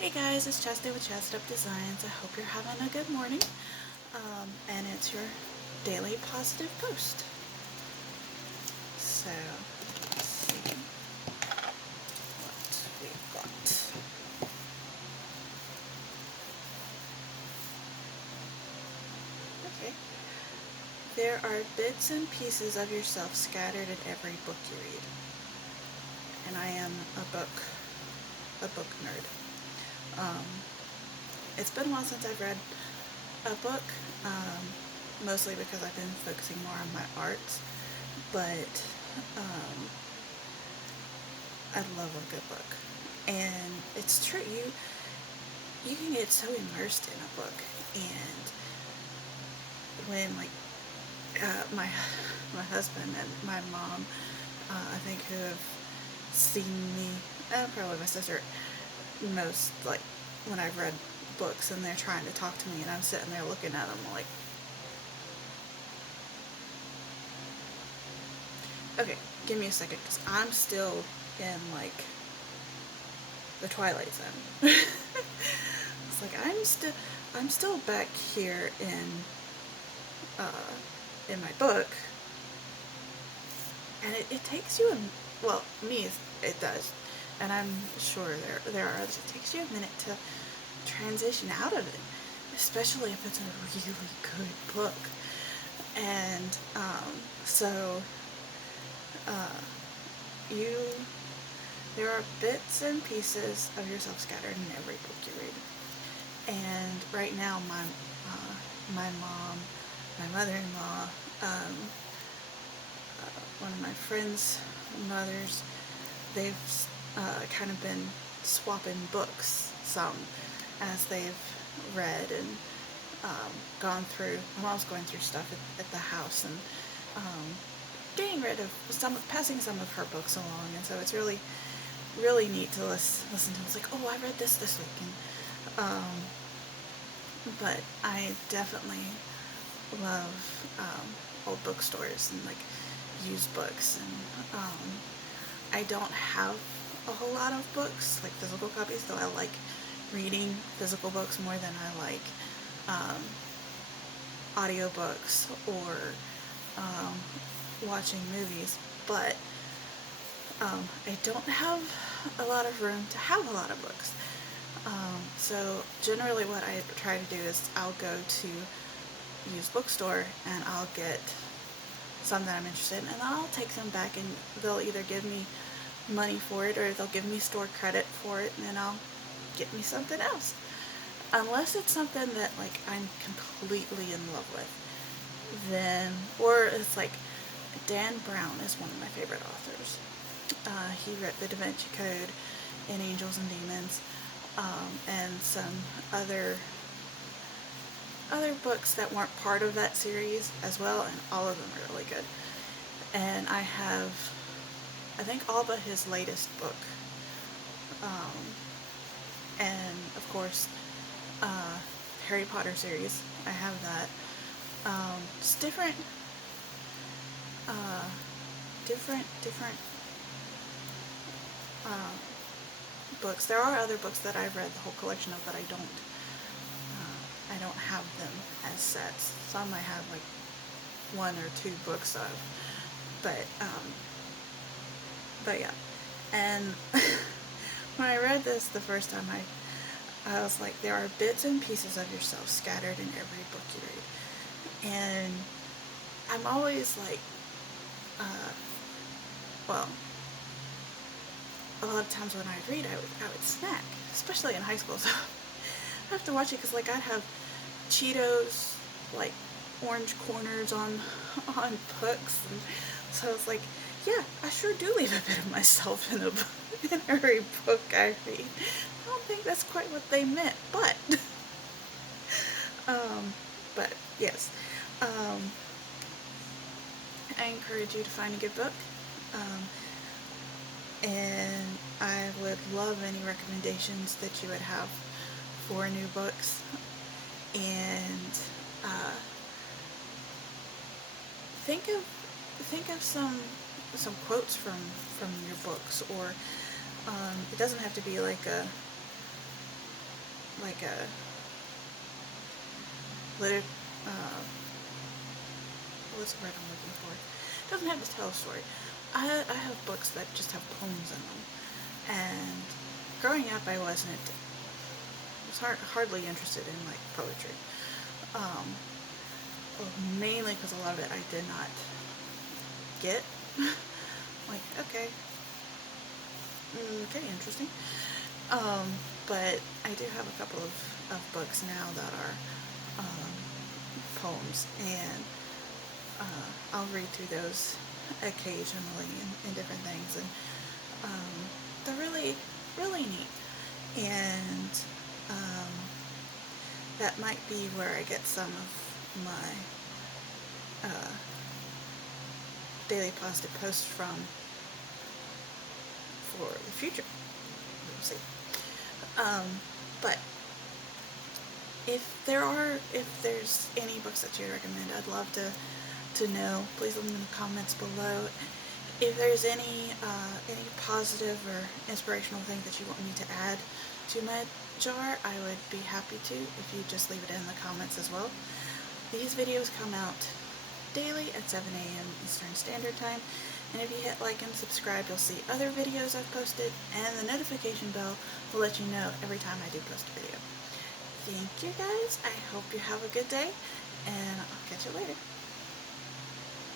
Hey guys, it's Chastity with Chastity Up Designs. I hope you're having a good morning. And it's your daily positive post. So, let's see what we've got. Okay. There are bits and pieces of yourself scattered in every book you read. And I am a book nerd. Um, it's been a while since I've read a book, mostly because I've been focusing more on my art, but I love a good book. And it's true, you can get so immersed in a book, and when my husband and my mom, I think, who have seen me, probably my sister, most, like, when I've read books and they're trying to talk to me and I'm sitting there looking at them like, okay, give me a second, because I'm still in, like, the Twilight Zone. It's like I'm still back here in my book, and it takes you well, me, it does, and I'm sure there are others. It takes you a minute to transition out of it, especially if it's a really good book. And so uh, you there are bits and pieces of yourself scattered in every book you read. And right now, my mom, my mother-in-law, one of my friends' mothers, they've kind of been swapping books some as they've read and gone through. My mom's going through stuff at the house and getting rid of passing some of her books along, and so it's really, really neat to listen to. It's like, oh, I read this week, and but I definitely love old bookstores and, like, used books, and I don't have a whole lot of books, like physical copies, though I like reading physical books more than I like audiobooks or watching movies, but I don't have a lot of room to have a lot of books. So generally what I try to do is I'll go to used bookstore and I'll get some that I'm interested in, and I'll take them back, and they'll either give me money for it or they'll give me store credit for it, and then I'll get me something else. Unless it's something that, like, I'm completely in love with, then, or it's like, Dan Brown is one of my favorite authors. He wrote The Da Vinci Code and Angels and Demons, and some other books that weren't part of that series as well, and all of them are really good. And I have, I think, all but his latest book. And of course, Harry Potter series. I have that. Just uh, different uh, books. There are other books that I've read the whole collection of, but I don't have them as sets. Some I have, like, one or two books of, but yeah. And when I read this the first time, I was like, there are bits and pieces of yourself scattered in every book you read. And I'm always like, well, a lot of times when I read, I would snack, especially in high school. So I have to watch it because, like, I'd have Cheetos, like, orange corners on books, and so it's like, yeah, I sure do leave a bit of myself in in every book I read. I don't think that's quite what they meant, but um, but yes, um, I encourage you to find a good book, and I would love any recommendations that you would have for new books, and uh, think of some quotes from your books, or it doesn't have to be like like a liter what's the word I'm looking for? It doesn't have to tell a story. I have books that just have poems in them, and growing up I was hardly interested in like poetry. Um, Mainly because a lot of it I did not get. Like, okay, okay, interesting. But I do have a couple of books now that are um, poems, and I'll read through those occasionally and different things, and they're really, really neat. And um, that might be where I get some of my daily positive posts from for the future. We'll see. Um, but if there's any books that you'd recommend, I'd love to know. Please leave them in the comments below. If there's any positive or inspirational thing that you want me to add to my jar, I would be happy to if you just leave it in the comments as well. These videos come out daily at 7 a.m. Eastern Standard Time, and if you hit like and subscribe, you'll see other videos I've posted, and the notification bell will let you know every time I do post a video. Thank you guys. I hope you have a good day, and I'll catch you later.